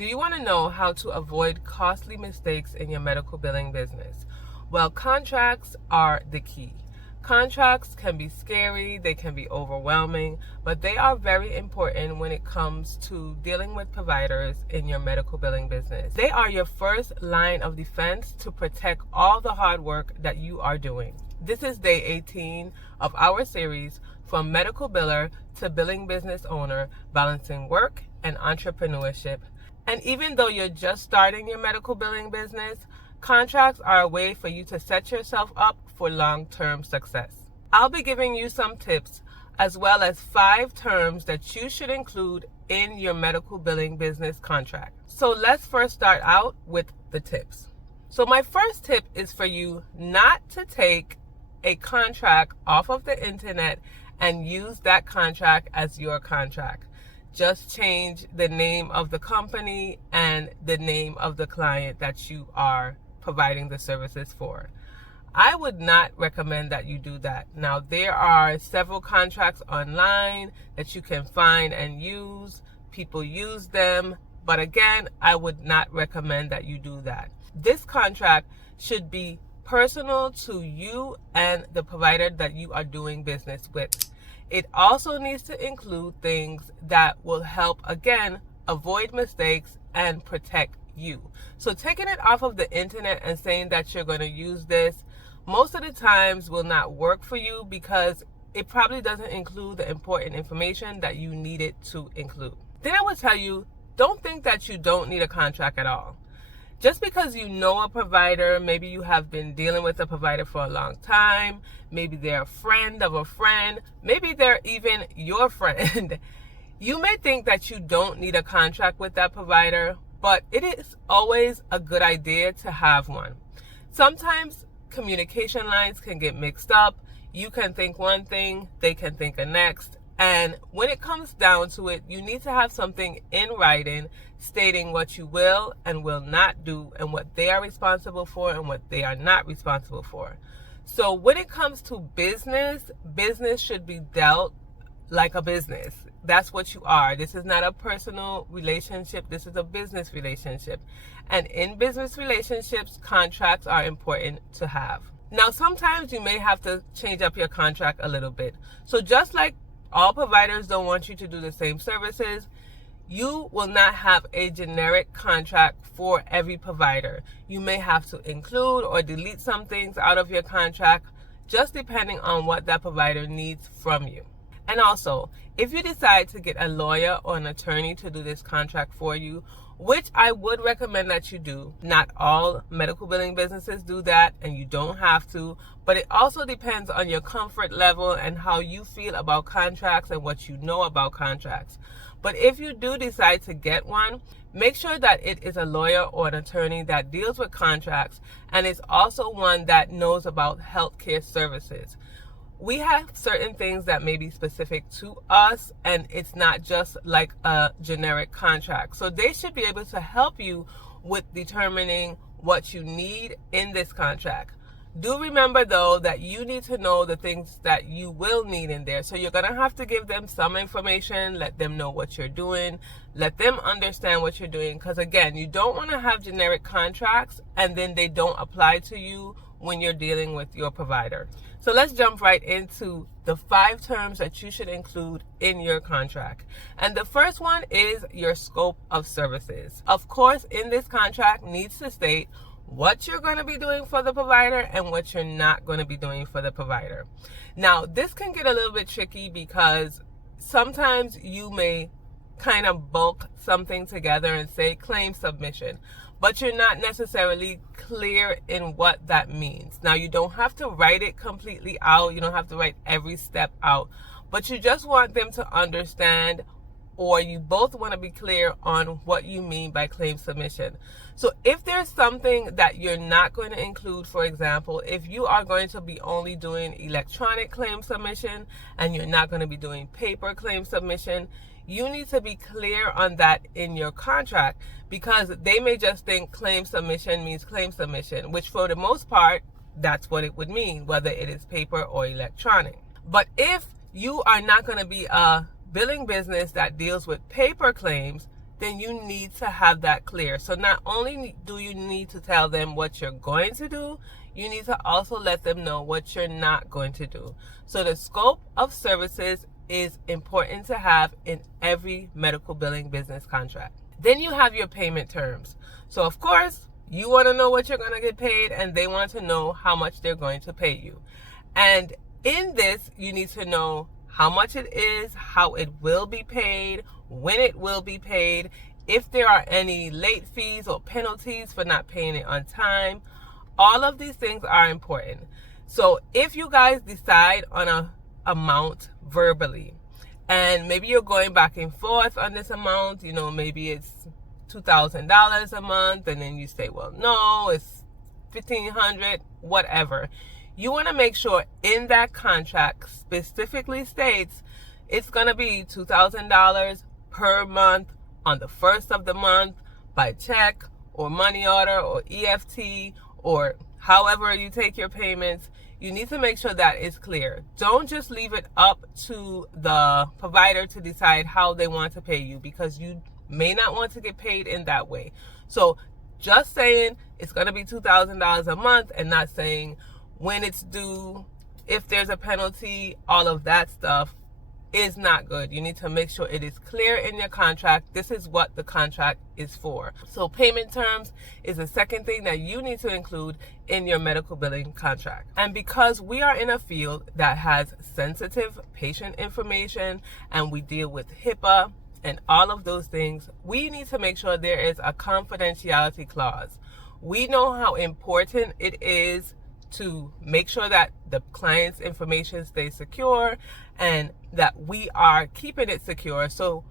Do you want to know how to avoid costly mistakes in your medical billing business? Well, contracts are the key. Contracts can be scary, they can be overwhelming, but they are very important when it comes to dealing with providers in your medical billing business. They are your first line of defense to protect all the hard work that you are doing. This is day 18 of our series, From Medical Biller to Billing Business Owner, Balancing Work and Entrepreneurship. And even though you're just starting your medical billing business, contracts are a way for you to set yourself up for long-term success. I'll be giving you some tips as well as 5 terms that you should include in your medical billing business contract. So let's first start out with the tips. So my first tip is for you not to take a contract off of the internet and use that contract as your contract. Just change the name of the company and the name of the client that you are providing the services for. I would not recommend that you do that. Now, there are several contracts online that you can find and use. People use them, but again, I would not recommend that you do that. This contract should be personal to you and the provider that you are doing business with. It also needs to include things that will help, again, avoid mistakes and protect you. So taking it off of the internet and saying that you're going to use this, most of the times will not work for you because it probably doesn't include the important information that you need it to include. Then I would tell you, don't think that you don't need a contract at all. Just because you know a provider, maybe you have been dealing with a provider for a long time, maybe they're a friend of a friend, maybe they're even your friend. You may think that you don't need a contract with that provider, but it is always a good idea to have one. Sometimes communication lines can get mixed up. You can think one thing, they can think a next. And when it comes down to it, you need to have something in writing stating what you will and will not do and what they are responsible for and what they are not responsible for. So when it comes to business, business should be dealt like a business. That's what you are. This is not a personal relationship. This is a business relationship. And in business relationships, contracts are important to have. Now, sometimes you may have to change up your contract a little bit. So just like all providers don't want you to do the same services, you will not have a generic contract for every provider. You may have to include or delete some things out of your contract, just depending on what that provider needs from you. And also, if you decide to get a lawyer or an attorney to do this contract for you, which I would recommend that you do. Not all medical billing businesses do that, and you don't have to, but it also depends on your comfort level and how you feel about contracts and what you know about contracts. But if you do decide to get one, make sure that it is a lawyer or an attorney that deals with contracts and is also one that knows about healthcare services. We have certain things that may be specific to us, and it's not just like a generic contract. So they should be able to help you with determining what you need in this contract. Do remember, though, that you need to know the things that you will need in there. So you're going to have to give them some information, let them know what you're doing, let them understand what you're doing. Because, again, you don't want to have generic contracts and then they don't apply to you when you're dealing with your provider. So let's jump right into the 5 terms that you should include in your contract. And the first one is your scope of services. Of course, in this contract needs to state what you're going to be doing for the provider and what you're not going to be doing for the provider. Now, this can get a little bit tricky because sometimes you may kind of bulk something together and say claim submission, but you're not necessarily clear in what that means. Now, you don't have to write it completely out. You don't have to write every step out, but you just want them to understand, or you both want to be clear on what you mean by claim submission. So if there's something that you're not going to include, for example, if you are going to be only doing electronic claim submission and you're not going to be doing paper claim submission, you need to be clear on that in your contract, because they may just think claim submission means claim submission, which for the most part, that's what it would mean, whether it is paper or electronic. But if you are not going to be a billing business that deals with paper claims, then you need to have that clear. So not only do you need to tell them what you're going to do, you need to also let them know what you're not going to do. So the scope of services is important to have in every medical billing business contract. Then you have your payment terms. So of course, you want to know what you're going to get paid, and they want to know how much they're going to pay you. And in this, you need to know how much it is, how it will be paid, when it will be paid, if there are any late fees or penalties for not paying it on time. All of these things are important. So if you guys decide on an amount verbally, and maybe you're going back and forth on this amount, maybe it's $2,000 a month, and then you say, well, no, it's $1,500, whatever. You want to make sure in that contract specifically states it's going to be $2,000 per month on the first of the month by check or money order or EFT or however you take your payments. You need to make sure that is clear. Don't just leave it up to the provider to decide how they want to pay you, because you may not want to get paid in that way. So just saying it's going to be $2,000 a month and not saying when it's due, if there's a penalty, all of that stuff is not good. You need to make sure it is clear in your contract. This is what the contract is for. So payment terms is the second thing that you need to include in your medical billing contract. And because we are in a field that has sensitive patient information and we deal with HIPAA and all of those things, we need to make sure there is a confidentiality clause. We know how important it is to make sure that the client's information stays secure and that we are keeping it secure. So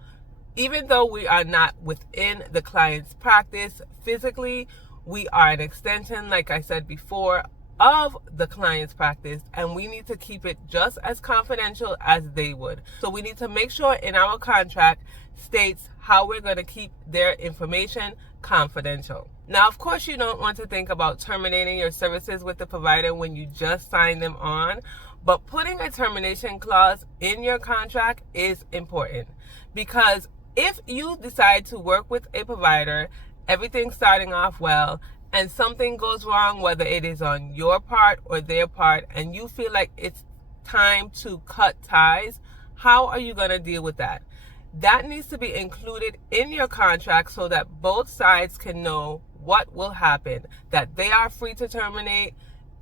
even though we are not within the client's practice physically, we are an extension, like I said before, of the client's practice, and we need to keep it just as confidential as they would. So we need to make sure in our contract states how we're going to keep their information confidential. Now, of course, you don't want to think about terminating your services with the provider when you just sign them on, but putting a termination clause in your contract is important, because if you decide to work with a provider, everything's starting off well, and something goes wrong, whether it is on your part or their part, and you feel like it's time to cut ties, how are you going to deal with that? That needs to be included in your contract so that both sides can know what will happen, that they are free to terminate,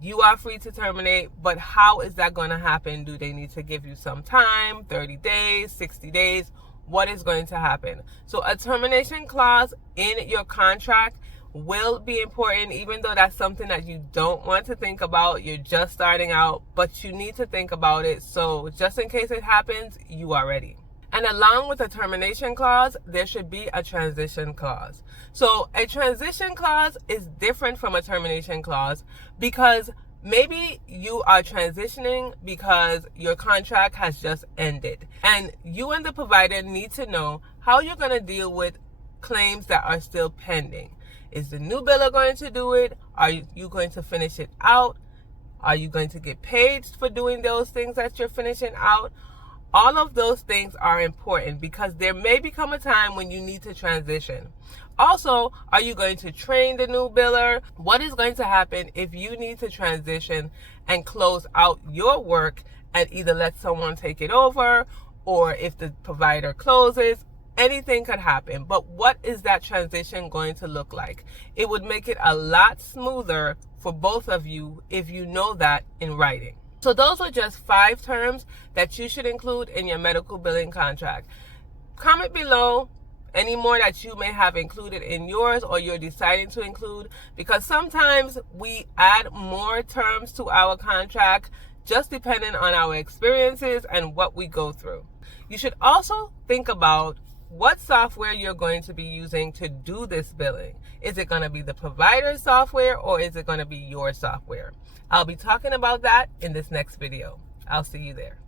you are free to terminate, but how is that going to happen? Do they need to give you some time, 30 days, 60 days? What is going to happen? So a termination clause in your contract will be important, even though that's something that you don't want to think about. You're just starting out, but you need to think about it. So just in case it happens, you are ready. And along with a termination clause, there should be a transition clause. So a transition clause is different from a termination clause because maybe you are transitioning because your contract has just ended. And you and the provider need to know how you're going to deal with claims that are still pending. Is the new biller going to do it? Are you going to finish it out? Are you going to get paid for doing those things that you're finishing out? All of those things are important because there may become a time when you need to transition. Also, are you going to train the new biller? What is going to happen if you need to transition and close out your work and either let someone take it over, or if the provider closes? Anything could happen. But what is that transition going to look like? It would make it a lot smoother for both of you if you know that in writing. So those are just 5 terms that you should include in your medical billing contract. Comment below any more that you may have included in yours or you're deciding to include, because sometimes we add more terms to our contract just depending on our experiences and what we go through. You should also think about what software you're going to be using to do this billing. Is it going to be the provider's software or is it going to be your software? I'll be talking about that in this next video. I'll see you there.